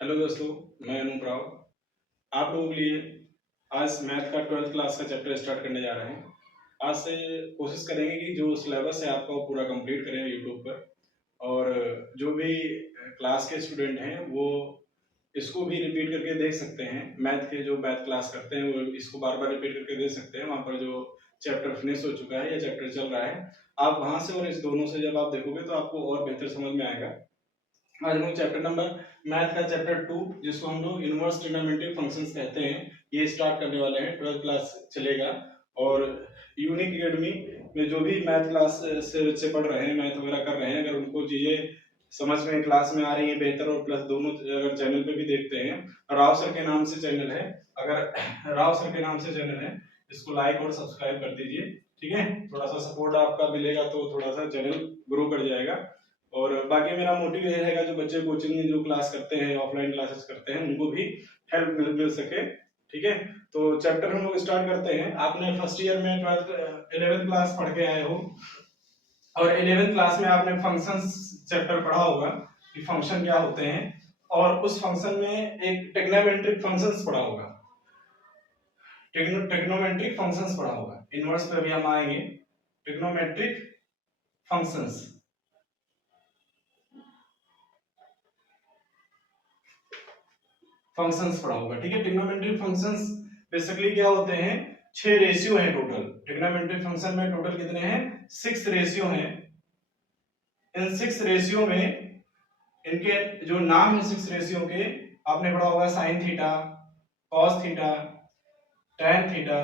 Hello दोस्तों, मैं अनूप राव आप लोगों के लिए आज मैथ का 12th क्लास का चैप्टर स्टार्ट करने जा रहे हैं। आज से कोशिश करेंगे कि जो सिलेबस है आपका वो पूरा कंप्लीट करें यूट्यूब पर, और जो भी क्लास के स्टूडेंट हैं वो इसको भी रिपीट करके देख सकते हैं। मैथ के जो मैथ क्लास करते हैं वो इसको बार बार रिपीट करके देख सकते हैं। वहाँ पर जो चैप्टर फिनिश हो चुका है या चैप्टर चल रहा है, आप वहाँ से और इस दोनों से जब आप देखोगे तो आपको और बेहतर समझ में आएगा। आज हम लोग चैप्टर नंबर मैथ का चैप्टर 2, जिसको हम लोग इनवर्स ट्रिग्नोमेट्रिक फंक्शंस कहते हैं, ये स्टार्ट करने वाले हैं। 12th क्लास चलेगा और यूनिक एकेडमी में जो भी मैथ क्लास से पढ़ रहे हैं, मैथ वगैरह कर रहे हैं, अगर उनको चीजें समझ में क्लास में आ रही है बेहतर, और प्लस दोनों अगर चैनल पे भी देखते हैं, राव सर के नाम से चैनल है, अगर राव सर के नाम से चैनल है, इसको लाइक और सब्सक्राइब कर दीजिए। ठीक है, थोड़ा सा सपोर्ट आपका मिलेगा तो थोड़ा सा चैनल ग्रो कर जाएगा। और बाकी मेरा मोटिव ये रहेगा, जो बच्चे कोचिंग में जो क्लास करते हैं, ऑफलाइन क्लासेस करते हैं, उनको भी हेल्प मिल सके। ठीक है, तो चैप्टर हम लोग स्टार्ट करते हैं। आपने फर्स्ट ईयर में 11th क्लास पढ़ के आए हो, और 11th क्लास में आपने फंक्शंस चैप्टर पढ़ा होगा कि फंक्शन क्या होते हैं, और उस फंक्शन में एक ट्रिग्नोमेट्रिक फंक्शंस पढ़ा होगा, ट्रिग्नोमेट्रिक फंक्शंस पढ़ा होगा। इनवर्स पे भी हम आएंगे। ट्रिग्नोमेट्रिक फंक्शंस फंक्शंस पढ़ा होगा। ठीक है, ट्रिग्नोमेट्रिक फंक्शंस बेसिकली क्या होते हैं? 6 रेशियो हैं टोटल। ट्रिग्नोमेट्रिक फंक्शन में टोटल कितने हैं? 6 रेशियो हैं। इन 6 रेशियो में इनके जो नाम है 6 रेशियो के, आपने पढ़ा होगा sine theta, cos theta, tan theta,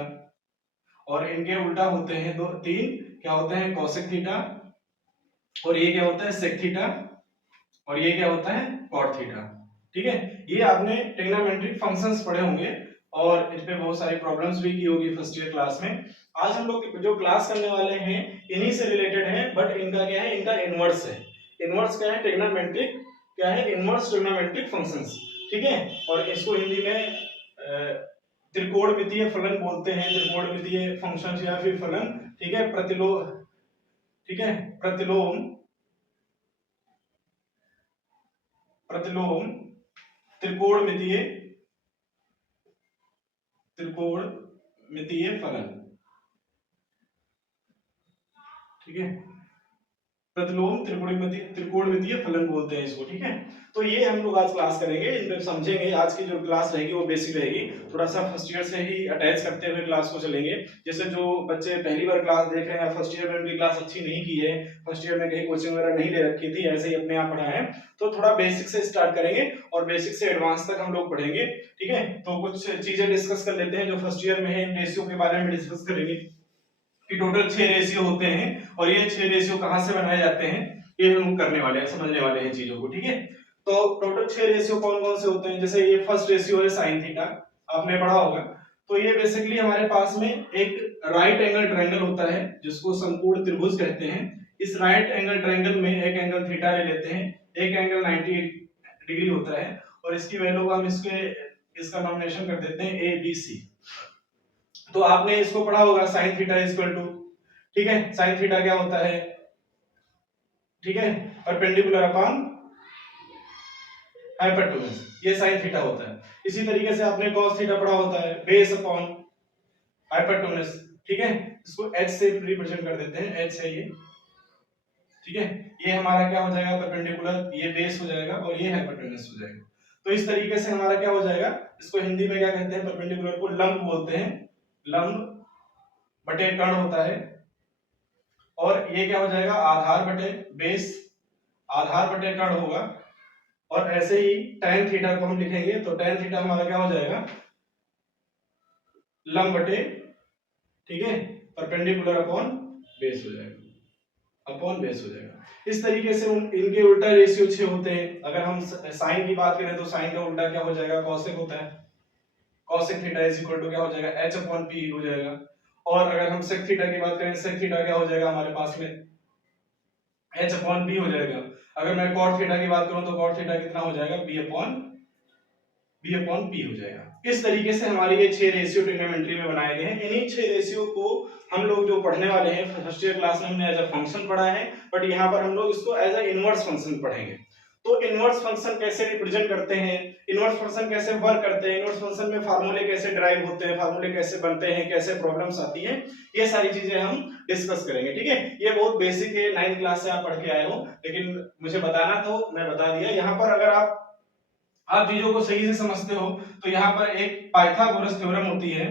और इनके उल्टा होते हैं दो तीन, क्या होते हैं? कोसेक थीटा, और ये क्या होता है? सेक थीटा, और ये क्या होता है? Cot theta. ठीक है, ये आपने ट्रिग्नोमेट्रिक फंक्शंस पढ़े होंगे, और इस पे बहुत सारी प्रॉब्लम्स भी की होगी फर्स्ट ईयर क्लास में। आज हम लोग जो क्लास करने वाले हैं इन्हीं से रिलेटेड है, बट इनका क्या है? इनका इनवर्स है। इनवर्स क्या है? ट्रिग्नोमेट्रिक क्या है? Inverse trigonometric functions. ठीक है, और इसको हिंदी में त्रिकोणमितीय फलन बोलते हैं, त्रिकोणमितीय फंक्शंस या फिर फलन। ठीक है, प्रतिलोम, ठीक है, प्रतिलोम, प्रतिलोम त्रिकोणमितीय, त्रिकोणमितीय फलन। ठीक है, प्रतिलोम त्रिकोणमितीय फलन बोलते हैं इसको। ठीक है, तो ये हम लोग आज क्लास करेंगे, इन पे समझेंगे। आज की जो क्लास रहेगी वो बेसिक रहेगी, थोड़ा सा फर्स्ट ईयर से ही अटैच करते हुए क्लास को चलेंगे। जैसे जो बच्चे पहली बार क्लास देख रहे हैं, फर्स्ट ईयर में उनकी क्लास अच्छी नहीं की है, फर्स्ट ईयर में कहीं कोचिंग वगैरह नहीं ले रखी थी, ऐसे ही अपने आप पढ़ा है, तो थोड़ा बेसिक से स्टार्ट करेंगे और बेसिक से एडवांस तक हम लोग पढ़ेंगे। ठीक है, तो कुछ चीजें डिस्कस कर लेते हैं जो फर्स्ट ईयर में है, इन रेशियो के बारे में डिस्कस करेंगे कि टोटल 6 रेशियो होते हैं, और ये 6 रेशियो कहां से बनाए जाते हैं, ये हम करने वाले हैं, समझने वाले हैं चीजों को। ठीक है, तो टोटल 6 रेशियो कौन कौन से होते हैं? जैसे ये फर्स्ट रेशियो है साइन थीटा, आपने पढ़ा होगा। तो ये बेसिकली हमारे पास में एक राइट एंगल ट्रायंगल होता है, जिसको समकोण त्रिभुज कहते हैं। इस राइट एंगल ट्रायंगल में एक एंगल थीटा ले लेते हैं, एक एंगल 90 डिग्री होता है, और इसकी वैल्यू हम इसका नॉमिनेशन कर देते हैं ए बी सी। तो आपने इसको पढ़ा होगा, साइन थीटा इक्वल टू, ठीक है, साइन थीटा क्या होता है? ठीक है, परपेंडिकुलर अपॉन हाइपोटेन्यूज, ये साइन थीटा होता है। इसी तरीके से आपने cos थीटा पढ़ा होता है, बेस अपॉन हाइपोटेन्यूज। ठीक है, इसको h से रिप्रेजेंट कर देते हैं, h है ये। ठीक है, ये हमारा क्या हो जाएगा? परपेंडिकुलर, ये बेस हो जाएगा, और ये हाइपोटेन्यूज हो जाएगा। तो इस तरीके से हमारा क्या हो जाएगा? इसको हिंदी में क्या कहते हैं? परपेंडिकुलर को लंब बोलते हैं, लंब बटे कर्ण होता है। और ये क्या हो जाएगा? आधार बटे बेस, आधार बटे कर्ण होगा। और ऐसे ही tan थीटा को हम लिखेंगे, तो tan थीटा हमारा क्या हो जाएगा? लंब बटे, ठीक है, परपेंडिकुलर अपॉन बेस हो जाएगा, अपॉन बेस हो जाएगा। इस तरीके से इनके उल्टा रेशियो 6 होते हैं। अगर हम साइन की बात करें तो साइन का उल्टा क्या हो जाएगा? कॉसेक होता है, cosec theta is equal to क्या हो जाएगा? h अपॉन p हो जाएगा। और अगर हम सेक थीटा की बात करें, सेक थीटा क्या हो जाएगा हमारे पास में? h अपॉन b हो जाएगा। अगर मैं कॉट थीटा की बात करूं तो कॉट थीटा कितना हो जाएगा? b अपॉन p हो जाएगा। इस तरीके से हमारे ये 6 रेशियो ट्रिग्नोमेट्री में बनाए गए हैं। इन्हीं 6 रेशियो को हम लोग जो पढ़ने वाले हैं, फर्स्ट ईयर क्लास में हमने एज अ फंक्शन पढ़ा है, बट यहाँ पर हम लोग इसको एज अ इनवर्स फंक्शन पढ़ेंगे। तो इनवर्स फंक्शन कैसे रिप्रेजेंट करते हैं, इनवर्स फंक्शन कैसे वर्क करते हैं, इनवर्स फंक्शन में फार्मूले कैसे ड्राइव होते हैं, फार्मूले कैसे बनते हैं, कैसे प्रॉब्लम्स आती हैं, ये सारी चीजें हम डिस्कस करेंगे। ठीक है, ये बहुत बेसिक है, 9th क्लास से आप पढ़ के आए हो, लेकिन मुझे बताना तो मैं बता दिया। यहाँ पर अगर आप चीजों को सही से समझते हो तो यहाँ पर एक पाइथागोरस थ्योरम होती है।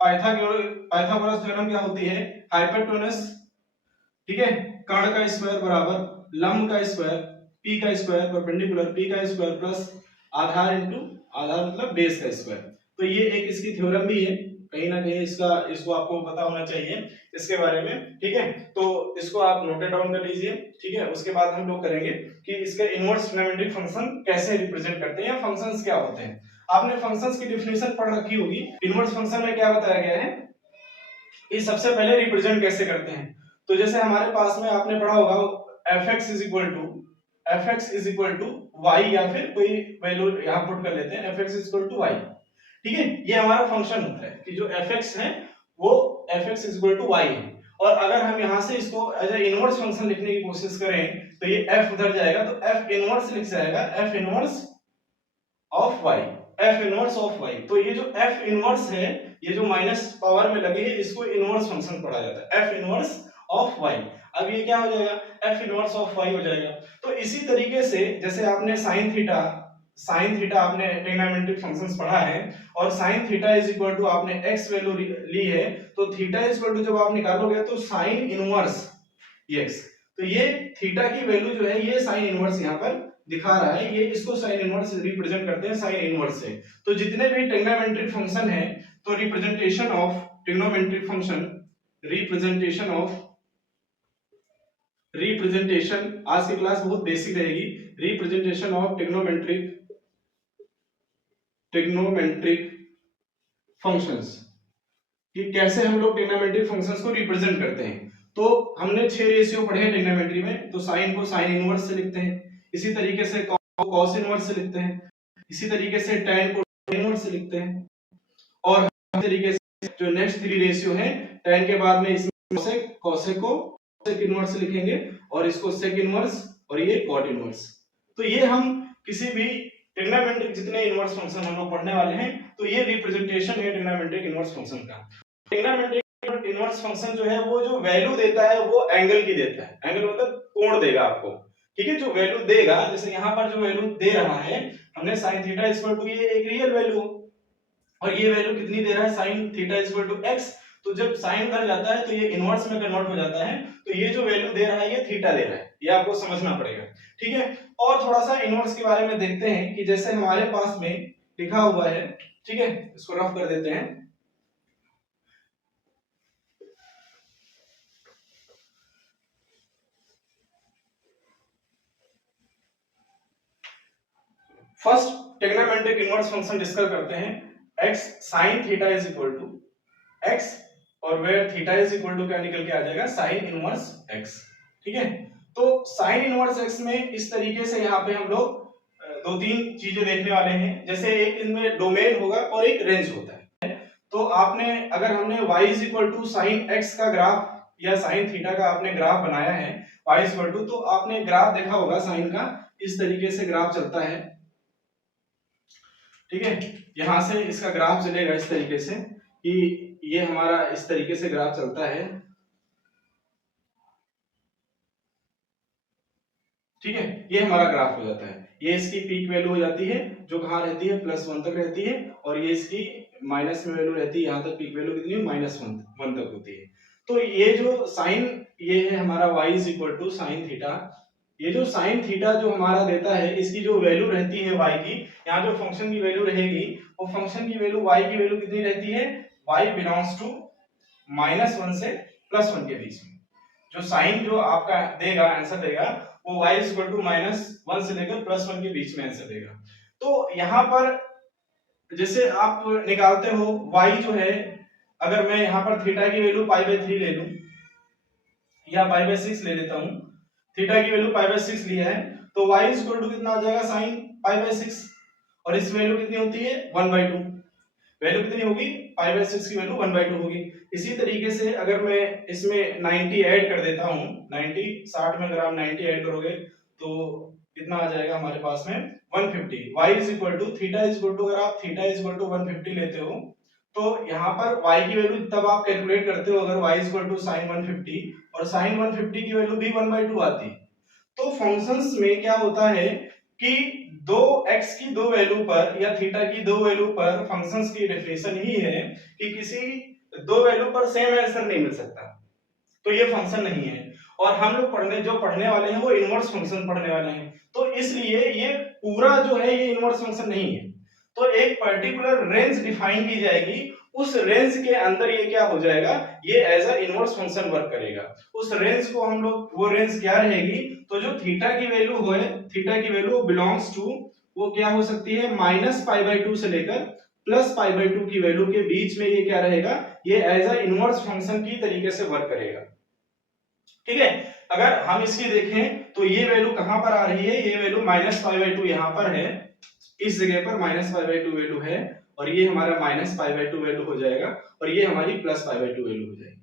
पाइथागोरस थ्योरम क्या होती है, हाइपोटेनस, ठीक है, कर्ण का स्क्वायर बराबर लंब का स्क्वायर, पी का स्क्वायर परपेंडिकुलर पी का स्क्वायर प्लस आधार इनटू आधार मतलब बेस का स्क्वायर। तो ये एक इसकी थ्योरम भी है, कहीं ना कहीं इसको आपको पता होना चाहिए इसके बारे में। ठीक है, तो इसको आप नोट डाउन कर लीजिए। ठीक है, उसके बाद हम लोग करेंगे कि इसके इनवर्स ट्रिग्नोमेट्रिक फंक्शन कैसे रिप्रेजेंट करते हैं या फंक्शंस क्या होते हैं। आपने फंक्शंस की डेफिनेशन पढ़ रखी होगी। इनवर्स फंक्शन में क्या बताया गया है कि सबसे पहले रिप्रेजेंट कैसे करते हैं। तो जैसे हमारे पास में आपने पढ़ा होगा fx is equal to y, या फिर कोई वैल्यू यहां पुट कर लेते हैं fx is equal to y। ठीक है, ये हमारा फंक्शन होता है कि जो fx है वो fx is equal to y है। और अगर हम यहां से इसको एज ए इनवर्स फंक्शन लिखने की कोशिश करें तो ये f उधर जाएगा तो f इनवर्स लिख जाएगा f inverse of y, f inverse of y। तो ये जो f इनवर्स है, ये जो माइनस पावर में लगी है, इसको इनवर्स फंक्शन पढ़ा जाता है, f इनवर्स ऑफ y। अब ये क्या हो जाएगा, f इनवर्स ऑफ y हो जाएगा। तो इसी तरीके से जैसे आपने sin थीटा आपने ट्रिग्नोमेट्रिक फंक्शंस पढ़ा है, और sin theta is equal to आपने x वैल्यू ली है, तो थीटा इज इक्वल टू जब आप निकालोगे तो sin इनवर्स x, तो ये थीटा की वैल्यू जो है ये sin इनवर्स यहाँ पर दिखा रहा है, ये इसको sin इनवर्स रिप्रेजेंट करते हैं sin इनवर्स से। तो जितने भी ट्रिग्नोमेट्रिक फंक्शन है, तो representation of trigonometric function, representation आज की क्लास बहुत बेसिक रहेगी। रिप्रेजेंटेशन ऑफ ट्रिग्नोमेट्रिक फंक्शंस, कि कैसे हम लोग ट्रिग्नोमेट्रिक फंक्शंस को रिप्रेजेंट करते हैं। तो हमने 6 रेशियो पढ़े हैं ट्रिग्नोमेट्री में, तो साइन को साइन इनवर्स से लिखते हैं, इसी तरीके से कॉस को कॉस इनवर्स से लिखते हैं, इसी तरीके से tan को tan इनवर्स से लिखते हैं, और इसी तरीके से जो नेक्स्ट 3 रेशियो हैं, tan के बाद में इसमें cosec को cosec इनवर्स से लिखेंगे, और इसको sec इनवर्स, और ये cot इनवर्स। तो ये हम किसी भी ट्रिग्नोमेट्रिक जितने इनवर्स फंक्शन हम लोग पढ़ने वाले हैं, तो ये रिप्रेजेंटेशन है ट्रिग्नोमेट्रिक इनवर्स फंक्शन का। ट्रिग्नोमेट्रिक इनवर्स फंक्शन जो है वो जो वैल्यू देता है वो एंगल की देता है, एंगल मतलब कोण देगा आपको। ठीक है, जो वैल्यू देगा, जैसे यहाँ पर जो वैल्यू दे रहा है हमने sin थीटा इक्वल टू, ये एक रियल वैल्यू, और ये वैल्यू कितनी दे रहा है sin theta equal to x। तो जब sin उधर जाता है तो ये इनवर्स में कन्वर्ट हो जाता है, तो ये जो वैल्यू दे रहा है ये थीटा दे रहा है, ये आपको समझना पड़ेगा। ठीक है, और थोड़ा सा इनवर्स के बारे में देखते हैं कि जैसे हमारे पास में लिखा हुआ है, ठीक है, इसको रफ कर देते हैं। First trigonometric inverse function discuss करते हैं। x sin theta is equal to x, और where theta is equal to क्या निकल के आ जाएगा, sin इनवर्स x। ठीक है, तो sin इनवर्स x में इस तरीके से यहाँ पे हम लोग दो तीन चीजें देखने वाले हैं। जैसे एक इनमें डोमेन होगा और एक रेंज होता है। तो आपने अगर हमने y is equal to sin x का ग्राफ या sin थीटा का आपने ग्राफ बनाया है y इज इक्वल टू, तो आपने ग्राफ देखा होगा sin का, इस तरीके से ग्राफ चलता है। ठीक है, यहां से इसका ग्राफ चलेगा इस तरीके से कि ये हमारा इस तरीके से ग्राफ चलता है। ठीक है, ये हमारा ग्राफ हो जाता है, ये इसकी पीक वैल्यू हो जाती है जो कहां रहती है +1 तक रहती है, और ये इसकी माइनस में वैल्यू रहती है, यहां तक पीक वैल्यू कितनी है -1 तक होती है। तो ये जो साइन, ये है हमारा y is equal to sine theta. ये जो साइन थीटा जो हमारा देता है, इसकी जो वैल्यू रहती है y की, यहाँ जो फंक्शन की वैल्यू रहेगी, वो फंक्शन की वैल्यू y की वैल्यू कितनी रहती है, y बिलोंग्स टू -1 से +1 के बीच में। जो साइन जो आपका देगा, आंसर देगा, वो y इज इक्वल टू -1 से लेकर +1 के बीच में आंसर देगा। तो यहाँ पर जैसे आप निकालते हो y जो है, अगर मैं यहाँ पर थीटा की वैल्यू π/3 ले लूं या π/6 ले लेता हूं, थीटा की वैल्यू π/6 लिया है, तो y इज इक्वल टू कितना आ जाएगा sin π/6, और इस वैल्यू कितनी होती है 1/2, वैल्यू कितनी होगी π/6 की वैल्यू 1/2 होगी। इसी तरीके से अगर मैं इसमें 90 ऐड कर देता हूं, 90 60 में अगर आप 90 ऐड करोगे तो कितना आ जाएगा हमारे पास में 150। y is equal to theta is equal to, अगर आप थीटा इज इक्वल टू 150 लेते हो तो यहाँ पर y की वैल्यू तब आप कैलकुलेट करते हो अगर y is equal to sin 150, और sin 150 की वैल्यू भी 1/2 आती है। तो फंक्शंस में क्या होता है कि दो x की दो वैल्यू पर या थीटा की दो वैल्यू पर फंक्शंस की डेफिनेशन ही है कि किसी दो वैल्यू पर सेम आंसर नहीं मिल सकता, तो ये फंक्शन नहीं है। और हम लोग पढ़ने वाले हैं वो इनवर्स फंक्शन पढ़ने वाले हैं, तो इसलिए ये पूरा जो है ये इनवर्स फंक्शन नहीं है। तो एक पर्टिकुलर रेंज डिफाइन की जाएगी, उस रेंज के अंदर ये क्या हो जाएगा, ये as a inverse function work करेगा। उस रेंज को हम लोग, वो रेंज क्या रहेगी, तो जो थीटा की वैल्यू है, थीटा की वैल्यू बिलोंग्स टू, वो क्या हो सकती है -π/2 से लेकर +π/2 की वैल्यू के बीच में ये क्या रहेगा, ये एज अ इनवर्स फंक्शन की तरीके से वर्क करेगा। ठीक है, अगर हम इसकी देखें तो ये वैल्यू कहां पर आ रही है, ये वैल्यू -π/2 यहां पर है, इस जगह पर -π/2 वैल्यू है, और ये हमारा -π/2 वैल्यू हो जाएगा, और ये हमारी +π/2 वैल्यू हो जाएगी।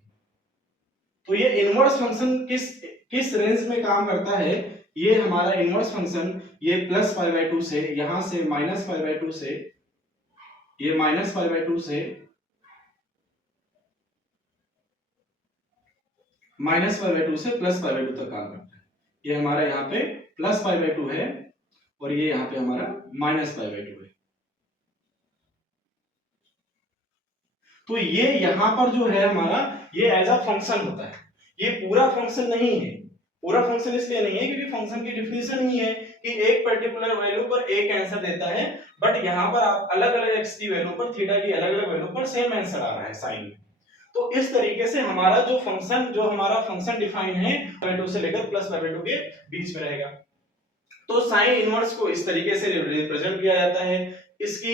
तो ये इनवर्स फंक्शन किस किस रेंज में काम करता है, ये हमारा इनवर्स फंक्शन ये +π/2 से, यहां से -π/2 से, ये -π/2 से -π/2 से +π/2 तक काम करता है। ये हमारा यहाँ पे +π/2 है, और ये यहाँ पे हमारा -π/2 है। तो ये यहाँ पर जो है हमारा, ये एज अ फंक्शन होता है, ये पूरा फंक्शन नहीं है। पूरा फंक्शन इसलिए नहीं है क्योंकि फंक्शन की डिफिनेशन ही है कि एक पर्टिकुलर वैल्यू पर एक आंसर देता है, बट यहाँ पर आप अलग अलग x की वैल्यू पर, थीटा की अलग अलग वैल्यू पर सेम आंसर आ रहा है साइन में। तो इस तरीके से हमारा जो हमारा फंक्शन डिफाइन है +π/2 से लेकर +π/2 के बीच में रहेगा। तो साइन इनवर्स को इस तरीके से रिप्रेजेंट किया जाता है। इसकी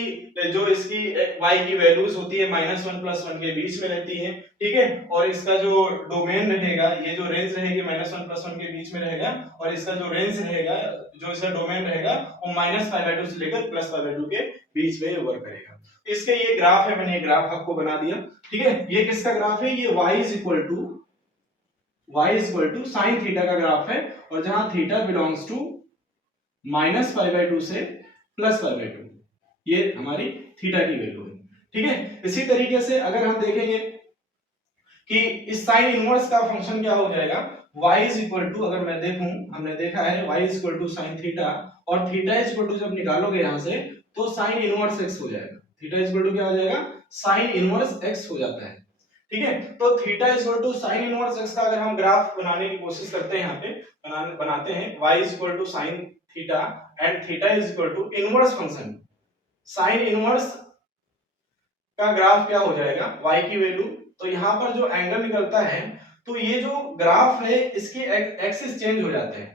इसकी y की वैल्यूज होती है -1 +1 के बीच में रहती है, ठीक है। और इसका जो डोमेन रहेगा, ये जो रेंज रहेगी -1 +1 के बीच में रहेगा, और इसका जो रेंज रहेगा, जो इसका डोमेन रहेगा, वो -π/2 से लेकर +π/2 के बीच में वर्क करेगा। इसके ये ग्राफ है, मैंने ये ग्राफ आपको बना दिया, ठीक है। ये किसका ग्राफ है, ये y is equal to sin theta का ग्राफ है, और जहां थीटा बिलोंग्स टू -π/2 से +π/2, ये हमारी थीटा की वैल्यू है, ठीक है। इसी तरीके से अगर हम देखेंगे कि इस साइन इनवर्स का फंक्शन क्या हो जाएगा, y इज इक्वल टू, अगर मैं देखूं, हमने देखा है y is equal to sin theta, और थीटा इज इक्वल टू जब निकालोगे यहां से तो sin इनवर्स x हो जाएगा। थीटा इज इक्वल टू क्या हो जाएगा, sin इनवर्स x हो जाता है, ठीक है। तो theta is equal to sin inverse x का अगर हम ग्राफ बनाने की कोशिश करते हैं, यहाँ पे बनाते हैं, y is equal to sin theta and theta is equal to inverse function sin inverse का ग्राफ क्या हो जाएगा, y की वैल्यू, तो यहाँ पर जो एंगल निकलता है, तो ये जो ग्राफ है इसके एक्सिस चेंज हो जाते हैं।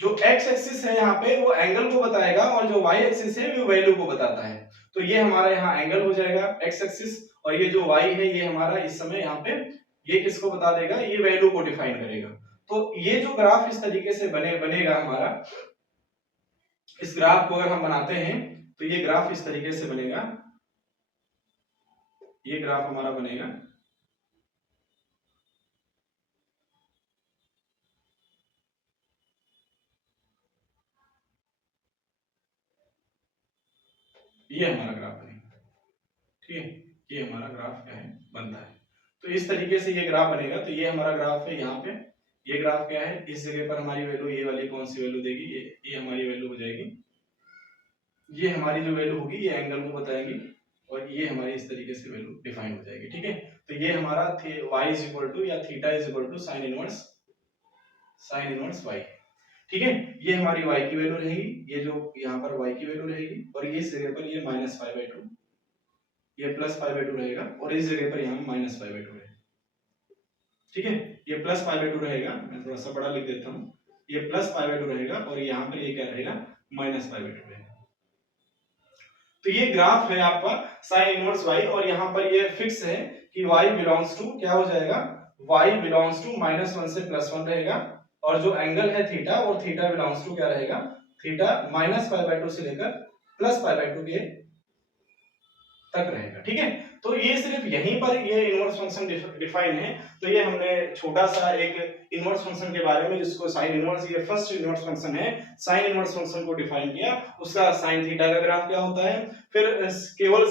जो x एक्सिस है यहाँ पे वो एंगल को बताएगा, और जो y एक्सिस है वो वैल्यू को बताता है। तो ये हमारा यहाँ एंगल हो जाएगा x एक्सिस, और ये जो y है ये हमारा इस समय यहाँ पे ये किसको बता देगा, ये वैल्यू को डिफाइन करेगा। तो ये जो ग्राफ इस तरीके से बनेगा हमारा, इस ग्राफ को अगर हम बनाते हैं तो ये ग्राफ इस तरीके से बनेगा, ये ग्राफ हमारा बनेगा, ये हमारा ग्राफ बनेगा, ठीक है। ये हमारा ग्राफ क्या है, बनता है। तो इस तरीके से ये ग्राफ बनेगा। तो ये हमारा ग्राफ है, यहाँ पे ये ग्राफ क्या है, इस जगह पर हमारी वैल्यू, ये वाली कौन सी वैल्यू देगी, ये हमारी वैल्यू हो जाएगी, ये हमारी जो वैल्यू होगी ये एंगल को बताएगी, और ये हमारी इस तरीके से वैल्यू डिफाइन हो जाएगी, ठीक है। तो ये हमारा y इज इक्वल टू या theta is equal to sine inverse y, ठीक है। ये हमारी y की वैल्यू रहेगी, ये जो यहाँ पर y की वैल्यू रहेगी, और ये इस जगह पर ये -π/2, ये +π/2 रहेगा, और इस जगह पर यहाँ -π/2 रहेगा, ठीक है। ये +π/2 रहेगा, मैं थोड़ा सा बड़ा लिख देता हूँ, ये +π/2 रहेगा, और यहाँ पर ये क्या रहेगा, -π/2 रहेगा। तो ये ग्राफ है आपका sin इनवर्स y, और यहाँ पर ये फिक्स है कि y बिलोंग्स टू क्या हो जाएगा, y बिलोंग्स टू -1 से +1 रहेगा, और जो एंगल है थीटा, और थीटा बिलोंग्स टू क्या रहेगा, थीटा -π/2 से लेकर +π/2 के तक रहेगा। ठीक है, तो ये सिर्फ यहीं पर ये इनवर्स फंक्शन डिफाइन है। तो ये हमने छोटा सा एक इनवर्स फंक्शन के बारे में, जिसको साइन इनवर्स, ये फर्स्ट इनवर्स फंक्शन है, साइन इनवर्स फंक्शन को डिफाइन किया, उसका साइन थीटा का ग्राफ क्या होता है। फिर केवल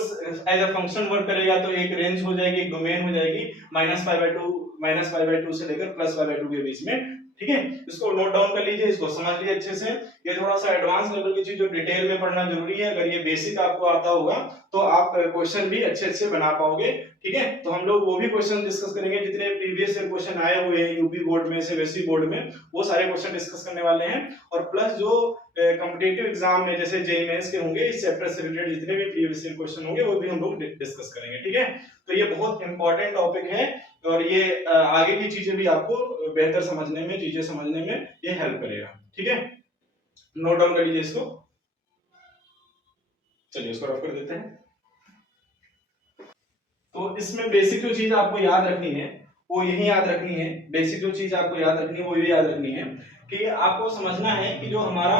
एज अ फंक्शन वर्क करेगा तो एक रेंज हो जाएगी, एक डोमेन हो जाएगी, -π/2 से लेकर +π/2 के बीच में। ठीक है, इसको नोट डाउन कर लीजिए, इसको समझ लीजिए अच्छे से। ये थोड़ा सा एडवांस लेवल की चीज जो डिटेल में पढ़ना जरूरी है। अगर ये बेसिक आपको आता होगा तो आप क्वेश्चन भी अच्छे अच्छे बना पाओगे। ठीक है, तो हम लोग वो भी क्वेश्चन डिस्कस करेंगे जितने प्रीवियस ईयर क्वेश्चन आए हुए हैं यूपी बोर्ड में, सीबीएसई बोर्ड में, वो सारे क्वेश्चन डिस्कस करने वाले हैं। और प्लस जो कॉम्पिटिटिव एग्जाम में जैसे जेईई मेंस के होंगे, इस चैप्टर से रिलेटेड जितने भी प्रीवियस ईयर क्वेश्चन होंगे वो भी हम लोग डिस्कस करेंगे। ठीक है, तो ये बहुत इंपॉर्टेंट टॉपिक है और ये आगे की चीजें भी आपको बेहतर समझने में, चीजें समझने में ये हेल्प करेगा। ठीक है, नोट डाउन कर लीजिए इसको। चलिए इसको रफ कर देते हैं। तो इसमें बेसिक जो चीज आपको याद रखनी है वो यही याद रखनी है। बेसिक जो चीज आपको याद रखनी है वो ये याद रखनी है कि आपको समझना है कि जो हमारा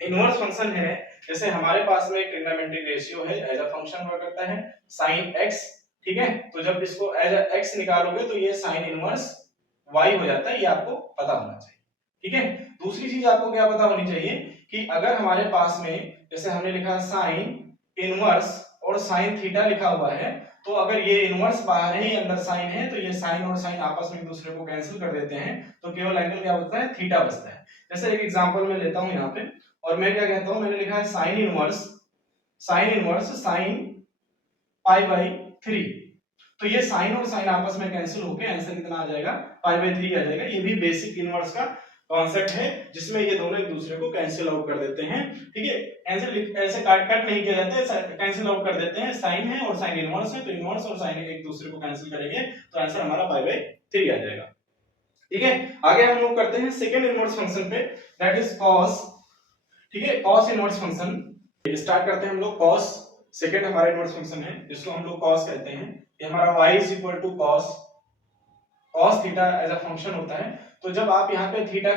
इनवर्स फंक्शन है, जैसे हमारे पास में ट्रिग्नोमेट्रिक रेशियो है, एज अ फंक्शन वर्क करता है sin x। ठीक है, तो जब इसको एज अ x निकालोगे तो ये sin इनवर्स y हो जाता है, ये आपको पता होना चाहिए। ठीक है, दूसरी चीज आपको क्या पता होनी चाहिए कि अगर हमारे पास में जैसे हमने लिखा sin इनवर्स और sin थीटा लिखा हुआ है, तो अगर ये इनवर्स बाहर है, अंदर साइन है, तो ये साइन और साइन आपस में एक दूसरे को कैंसिल कर देते हैं, तो केवल एंगल क्या बचता है, थीटा बचता है। जैसे एक एग्जांपल मैं लेता हूं यहाँ पे, और मैं क्या कहता हूं, मैंने लिखा है साइन इनवर्स साइन π/3। तो ये साइन और साइन आपस में कैंसिल होके आंसर कितना आ जाएगा, π/3 आ जाएगा। ये भी बेसिक इनवर्स का कॉन्सेप्ट है जिसमें ये दोनों एक दूसरे को कैंसिल आउट कर देते हैं। ठीक है, ऐसे कट नहीं किया जाता है, कैंसिल आउट कर देते हैं। साइन है और साइन इनवर्स है, तो इनवर्स और साइन एक दूसरे को कैंसिल करेंगे तो आंसर हमारा π/3 आ जाएगा। ठीक है, आगे हम लोग करते हैं सेकंड इनवर्स फंक्शन पे, दैट इज cos। ठीक है, cos इनवर्स फंक्शन स्टार्ट करते हैं हम लोग। cos सेकंड हमारा इनवर्स फंक्शन है जिसको हम लोग cos कहते हैं। ये हमारा y = cos theta as a function होता है। तो जब आप यहाँ पे थीटा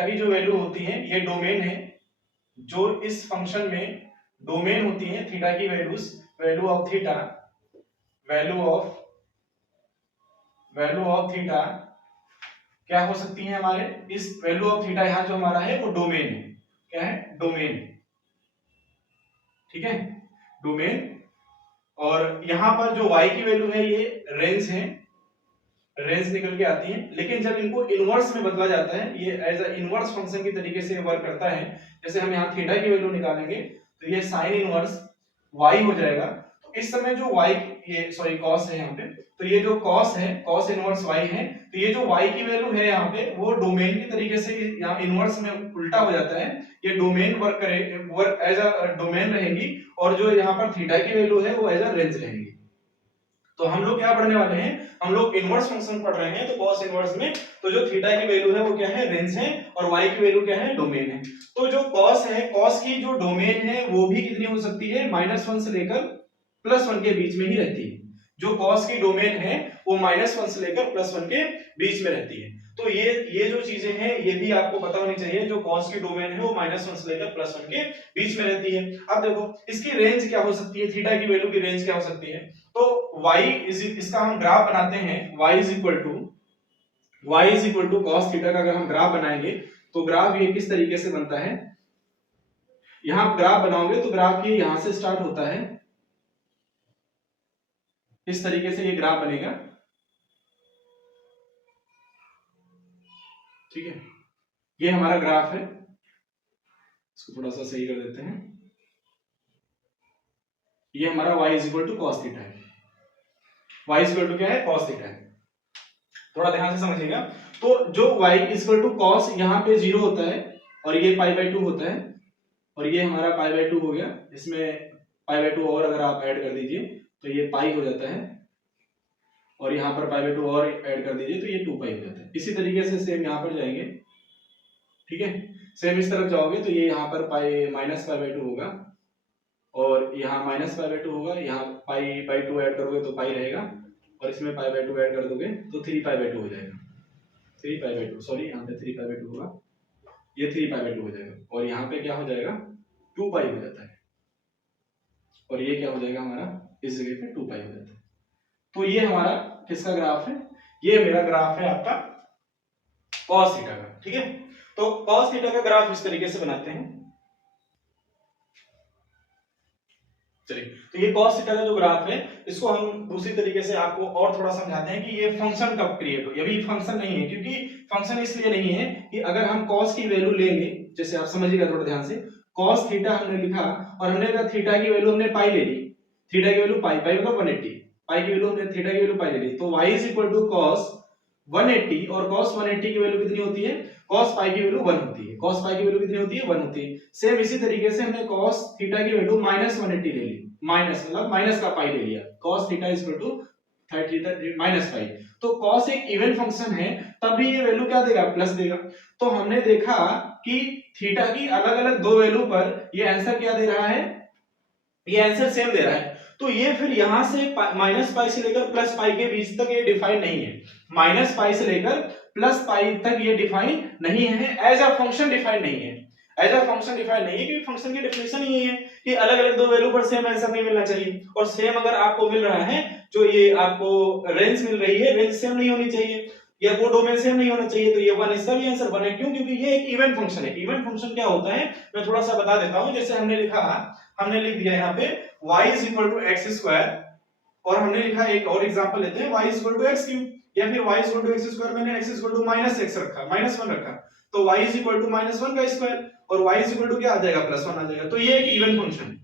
की जो वैल्यू होती है, ये डोमेन है, जो इस फंक्शन में डोमेन होती है थीटा की values, value of theta, value of theta क्या हो सकती है हमारे, इस वैल्यू ऑफ थीटा यहाँ जो हमारा है वो डोमेन है। क्या है, डोमेन। ठीक है, डोमेन। और यहाँ पर जो y की वैल्यू है ये रेंज है, रेंज निकल के आती है। लेकिन जब इनको इनवर्स में बदला जाता है, ये एज अ इनवर्स फंक्शन की तरीके से वर्क करता है। जैसे हम यहाँ थीटा की वैल्यू निकालेंगे तो ये साइन इनवर्स y हो जाएगा। तो इस समय जो y, ये सॉरी cos है यहाँ पे, तो ये जो cos है, cos इनवर्स y है, तो ये जो y की वैल्यू है यहाँ पे वो डोमेन की तरीके से यहाँ इनवर्स में उल्टा हो जाता है। ये domain work as a domain रहेगी, और जो यहाँ पर थीटा की वैल्यू है वो एज अ रेंज रहेगी। तो हम लोग क्या पढ़ने वाले हैं, हम लोग इनवर्स फंक्शन पढ़ रहे हैं। तो cos इनवर्स में तो जो थीटा की वैल्यू है वो क्या है, रेंज है, और y की वैल्यू क्या है, डोमेन है। तो जो cos है, cos की जो डोमेन है वो भी कितनी हो सकती है, -1 से लेकर +1 के बीच में ही रहती है। जो cos की डोमेन है वो -1 से लेकर +1 के बीच में रहती है। तो ये जो चीजें हैं ये भी आपको पता होनी चाहिए। जो cos की डोमेन है वो -1 से लेकर +1 के बीच में रहती है। अब देखो इसकी रेंज क्या हो सकती है, थीटा की वैल्यू की रेंज क्या हो सकती है। तो इसका हम ग्राफ बनाते हैं, y is equal to cos theta का अगर हम ग्राफ बनाएंगे तो ग्राफ ये किस तरीके से बनता है, यहां आप ग्राफ बनाओगे तो ग्राफ ये यहां से स्टार्ट होता है, इस तरीके से ये ग्राफ बनेगा। ठीक है, ये हमारा ग्राफ है, इसको थोड़ा सा सही कर देते हैं। ये हमारा y is equal to cos theta है, y इज इक्वल टू क्या है, cos थीटा है। थोड़ा ध्यान से समझिएगा। तो जो y is equal to cos यहाँ पे 0 होता है और ये π/2 होता है, और ये हमारा π/2 हो गया। इसमें π/2 और अगर आप ऐड कर दीजिए तो ये पाई हो जाता है, और यहाँ पर π/2 और ऐड कर दीजिए तो ये 2 पाई हो जाता है। इसी तरीके से सेम यहाँ पर जाएंगे। ठीक है, सेम इस तरफ जाओगे तो ये यहाँ पर -π/2 होगा, और यहाँ -π/2 होगा, यहाँ π/2 ऐड करोगे तो पाई रहेगा, और इसमें π/2 ऐड कर दोगे तो 3π/2 हो जाएगा। 3π/2 सॉरी, यहाँ पे 3π/2 होगा, ये 3π/2 हो जाएगा, और यहाँ पे क्या हो जाएगा, 2 पाई हो जाता है। और ये क्या हो जाएगा हमारा, इस जगह पे 2 पाई हो जाता है। तो ये हमारा किसका ग्राफ है, ये मेरा ग्राफ है आपका cos थीटा का। ठीक है, तो cos थीटा का ग्राफ इस तरीके से बनाते हैं। चलिए, तो ये cos थीटा का जो ग्राफ है, इसको हम दूसरी तरीके से आपको और थोड़ा समझाते हैं कि ये फंक्शन कब क्रिएट हो। ये भी फंक्शन नहीं है, क्योंकि फंक्शन इसलिए नहीं है कि अगर हम cos की वैल्यू लेंगे, जैसे आप समझिएगा थोड़ा ध्यान से, cos थीटा हमने लिखा और हमने कहा थीटा की वैल्यू हमने पाई ले ली, थीटा की वैल्यू पाई, पाई मतलब 180, पाई की वैल्यू हमने थीटा की वैल्यू पाई ले ली, तो y cos 180 और cos 180 की वैल्यू कितनी होती है, cos पाई की वैल्यू 1 होती है, cos पाई की वैल्यू कितनी होती है, 1 होती है। सेम इसी तरीके से हमने cos थीटा की वैल्यू -180 ले ली, माइनस मतलब माइनस का पाई ले लिया, cos थीटा माइनस पाई। तो cos एक इवन फंक्शन है, तभी ये वैल्यू क्या देगा, प्लस देगा। तो हमने देखा कि थीटा की अलग-अलग दो वैल्यू पर ये आंसर क्या दे रहा है, ये आंसर सेम दे रहा है। तो ये फिर यहां से माइनस पाई से लेकर प्लस पाई के बीच तक ये डिफाइन नहीं है, माइनस पाई से लेकर प्लस पाई तक ये डिफाइन नहीं है, एज अ फंक्शन डिफाइन नहीं है, एज अ फंक्शन डिफाइन नहीं है, क्योंकि फंक्शन की डेफिनेशन ही है कि अलग अलग दो वैल्यू पर सेम आंसर नहीं मिलना चाहिए। और सेम अगर आपको मिल रहा है, जो ये आपको रेंज मिल रही है, रेंज सेम नहीं होनी चाहिए, या वो डोमेन सेम नहीं होना चाहिए। तो ये वन, इसका भी आंसर वन है। क्यों? क्योंकि ये एक इवन फंक्शन है। इवन फंक्शन क्या होता है, मैं थोड़ा सा बता देता हूं। जैसे हमने लिखा, हमने लिख दिया यहाँ पे y is equal to x square, और हमने लिखा एक और एग्जांपल लेते हैं y is equal to x cube, या फिर y is equal to x square, मैंने x is equal to minus x रखा, -1 रखा, तो y इज इक्वल टू -1 का स्क्वायर, और y इज इक्वल टू क्या आ जाएगा, +1 आ जाएगा। तो ये एक इवन फंक्शन है,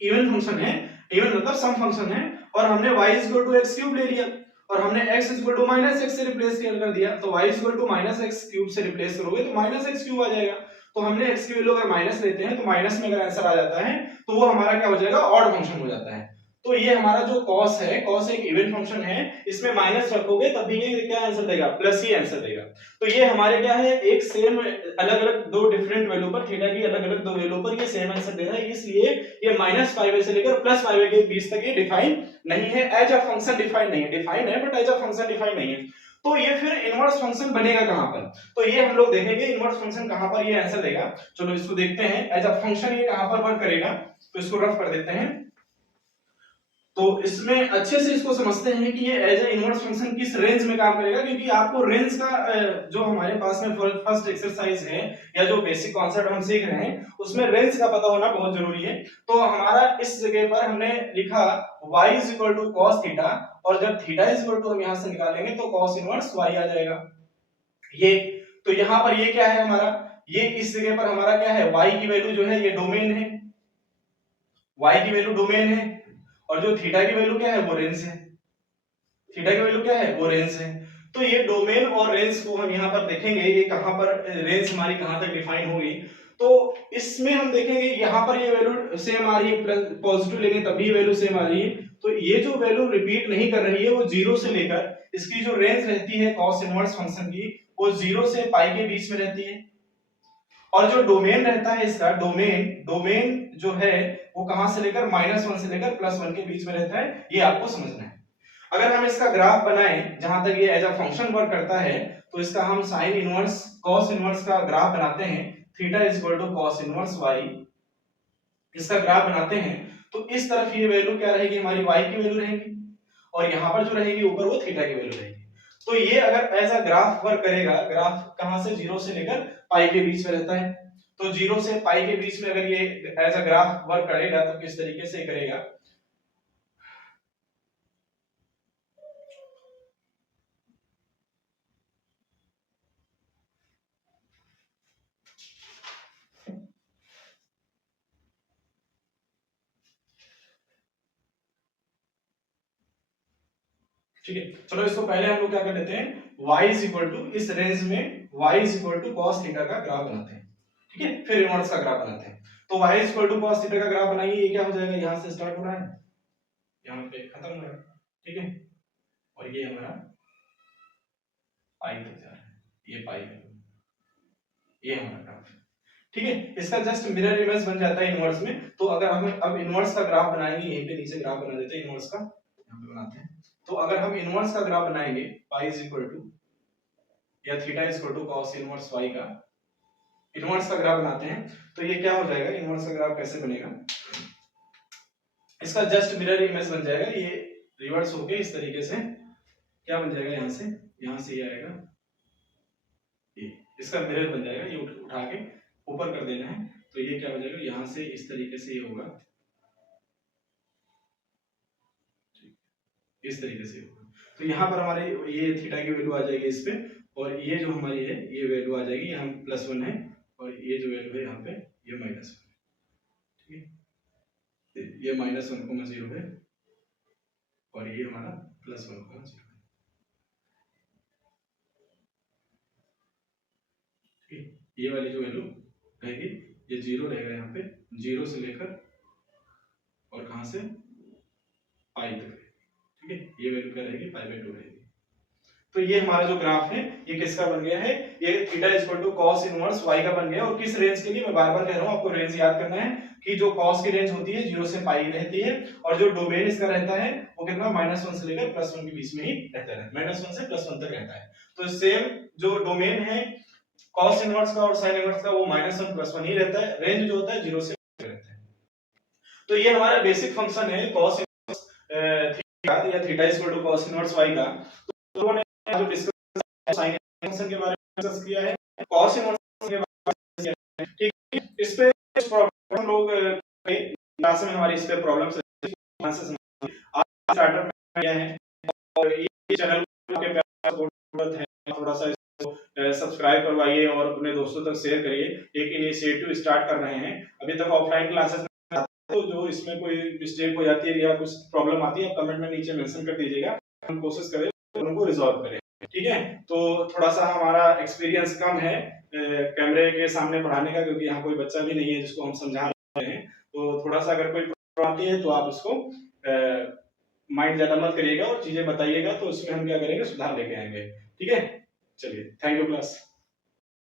इवन फंक्शन है, इवन मतलब सम फंक्शन है। और हमने y is equal to x cube ले लिया, और हमने x is equal to -x से रिप्लेस कर दिया, तो y is equal to -x cube से रिप्लेस करोगे तो -x क्यूब आ जाएगा। तो हमने x की वैल्यू अगर माइनस लेते हैं, तो माइनस में अगर आंसर आ जाता है, तो वो हमारा क्या हो जाएगा, ऑड फंक्शन हो जाता है। तो ये हमारा जो cos है, cos एक इवन फंक्शन है, इसमें माइनस रखोगे तब भी ये क्या आंसर देगा, प्लस ही आंसर देगा। तो ये हमारे क्या है, एक सेम अलग अलग दो डिफरेंट वैल्यू पर, थीटा की अलग अलग दो वैल्यू पर ये सेम आंसर दे रहा है, इसलिए ये -5 से लेकर +5 के बीच तक ये डिफाइन नहीं है, एज अ फंक्शन डिफाइन नहीं है, डिफाइन है but as a function define नहीं है। तो ये फिर इनवर्स फंक्शन बनेगा कहां पर, तो ये हम लोग देखेंगे इनवर्स फंक्शन कहां पर ये आंसर देगा। चलो इसको देखते हैं, एज अ फंक्शन ये कहां पर वर्क करेगा, तो इसको रफ कर देते हैं। तो इसमें अच्छे से इसको समझते हैं कि ये एज ए इनवर्स फंक्शन किस रेंज में काम करेगा, क्योंकि आपको रेंज का जो हमारे पास में फर्स्ट एक्सरसाइज है, या जो बेसिक कॉन्सेप्ट हम सीख रहे हैं, उसमें रेंज का पता होना बहुत जरूरी है। तो हमारा इस जगह पर हमने लिखा y is equal to cos theta, और जब थीटा इज इक्वल टू हम यहां से निकालेंगे तो cos इनवर्स y आ जाएगा। ये तो यहां पर ये क्या है हमारा, ये इस जगह पर हमारा क्या है, y की वैल्यू जो है ये डोमेन है, y की वैल्यू डोमेन है, और जो थीटा की वैल्यू क्या है, वो रेंज है, थीटा की वैल्यू क्या है, वो रेंज है। तो ये डोमेन और रेंज को हम यहाँ पर देखेंगे, ये कहां पर रेंज हमारी कहां तक डिफाइन होगी। तो इसमें हम देखेंगे यहाँ पर ये वैल्यू सेम आ रही है, प्लस पॉजिटिव लेंगे तब भी वैल्यू सेम आ रही है। तो ये जो वैल्यू रिपीट नहीं कर रही है, वो 0 से लेकर, इसकी जो रेंज रहती है cos इनवर्स फंक्शन की, वो 0 से पाई के बीच में रहती है। और जो डोमेन रहता है इसका, डोमेन डोमेन जो है वो कहां से लेकर -1 से लेकर +1 के बीच में रहता है, ये आपको समझना है। अगर हम इसका ग्राफ बनाएं, जहां तक ये एज अ फंक्शन वर्क करता है, तो इसका हम साइन इनवर्स cos इनवर्स का ग्राफ बनाते हैं, theta is equal to cos inverse y, इसका ग्राफ बनाते हैं। तो इस तरफ ये वैल्यू क्या रहेगी, हमारी y की वैल्यू रहेगी, और यहां पर जो रहेगी ऊपर, वो थीटा की वैल्यू रहेगी। तो ये अगर एज अ ग्राफ वर्क करेगा, ग्राफ कहां से, 0 से लेकर पाई के बीच में रहता है, तो 0 से पाई के बीच में अगर ये एज अ ग्राफ वर्क करेगा, तो किस तरीके से करेगा। ठीक है, चलो इसको पहले हम लोग क्या कर लेते हैं, y इज इक्वल टू, इस रेंज में y is equal to cos theta का ग्राफ बनाते हैं। ठीक है, फिर इनवर्स का ग्राफ बनाते हैं। तो y is equal to cos theta का ग्राफ बनाइए, ये क्या हो जाएगा, यहां से स्टार्ट हो रहा है, यहां पे खत्म हो रहा है। ठीक है, और ये हमारा पाई तक जा रहा है, ये पाई है, ये हमारा ग्राफ है। ठीक है, इसका जस्ट मिरर इमेज बन जाता है इनवर्स में। तो अगर हम अब इनवर्स का ग्राफ बनाएंगे, यहीं पे नीचे ग्राफ बना देते हैं इनवर्स का, यहां पे बनाते हैं। तो अगर हम इनवर्स का ग्राफ बनाएंगे, पाई इज इक्वल टू, या theta is equal to cos inverse y का इनवर्स का ग्राफ बनाते हैं, तो ये क्या हो जाएगा, इनवर्स का ग्राफ कैसे बनेगा, इसका जस्ट मिरर इमेज बन जाएगा, ये रिवर्स होके इस तरीके से क्या बन जाएगा, यहाँ से ये आएगा, ये इसका मिरर बन जाएगा, ये उठा के ऊपर कर देना है, तो ये क्या हो जाएगा, यहाँ से इस तरीके से ये होगा, इस तरीके से होगा। तो यहाँ पर हमारे ये थीटा की वैल्यू आ जाएगी इस पे, और ये जो हमारी है ये वैल्यू आ जाएगी, यहाँ +1 है, और ये जो वैल्यू है यहाँ पे ये -1 है, ठीक है, ये -1,0 है, और ये हमारा +1,0 है, ठीक है। ये वाली जो वैल्यू रहेगी ये 0 रहेगा, यहाँ पे 0 से लेकर और कहाँ से पाई तक, ठीक है, ये वैल्यू क्या रहेगी, π/2 रहेगी। तो ये हमारा जो ग्राफ है ये किसका बन गया है, ये theta equal to cos inverse y का बन गया। और किस रेंज के लिए, मैं बार बार कह रहा हूं आपको रेंज याद करना है कि जो cos की रेंज होती है 0 से पाई रहती है, और जो डोमेन इसका रहता है वो कितना -1 से लेकर +1 के बीच में ही रहता है, -1 से +1 तक रहता है। तो सेम जो डोमेन है cos इनवर्स का और sin इनवर्स का वो -1 +1 ही रहता है, रेंज जो होता है 0 से रहता है। तो ये हमारा बेसिक फंक्शन है cos थीटा या theta equal to cos inverse y का। तो लोगों ने जो डिस्कस साइन फंक्शन के बारे में डिस्कस किया है, cos इनवर्स के बारे में किया है, ठीक है। इस पे प्रॉब्लम लोग क्लास में हमारी इस पे प्रॉब्लम्स आंसर्स आज स्टार्टर में किया है, और ये चैनल के प्यार सपोर्ट है, थोड़ा सा इसको सब्सक्राइब करवाइए और अपने दोस्तों तक शेयर करिए। एक इनिशिएटिव स्टार्ट कर रहे हैं, अभी तक ऑफलाइन क्लासेस में, तो जो इसमें कोई मिस्टेक हो जाती है या कुछ प्रॉब्लम आती है, कमेंट में नीचे मेंशन कर दीजिएगा, हम कोशिश करें उनको रिजॉल्व करें, ठीक है। तो थोड़ा सा हमारा एक्सपीरियंस कम है कैमरे के सामने पढ़ाने का, क्योंकि यहाँ कोई बच्चा भी नहीं है जिसको हम समझा रहे हैं, तो थोड़ा सा अगर कोई प्रॉब्लम आती है तो आप उसको माइंड ज्यादा मत करिएगा और चीजें बताइएगा, तो उसमें हम क्या करेंगे, सुधार लेके आएंगे, ठीक है। चलिए, थैंक यू क्लास।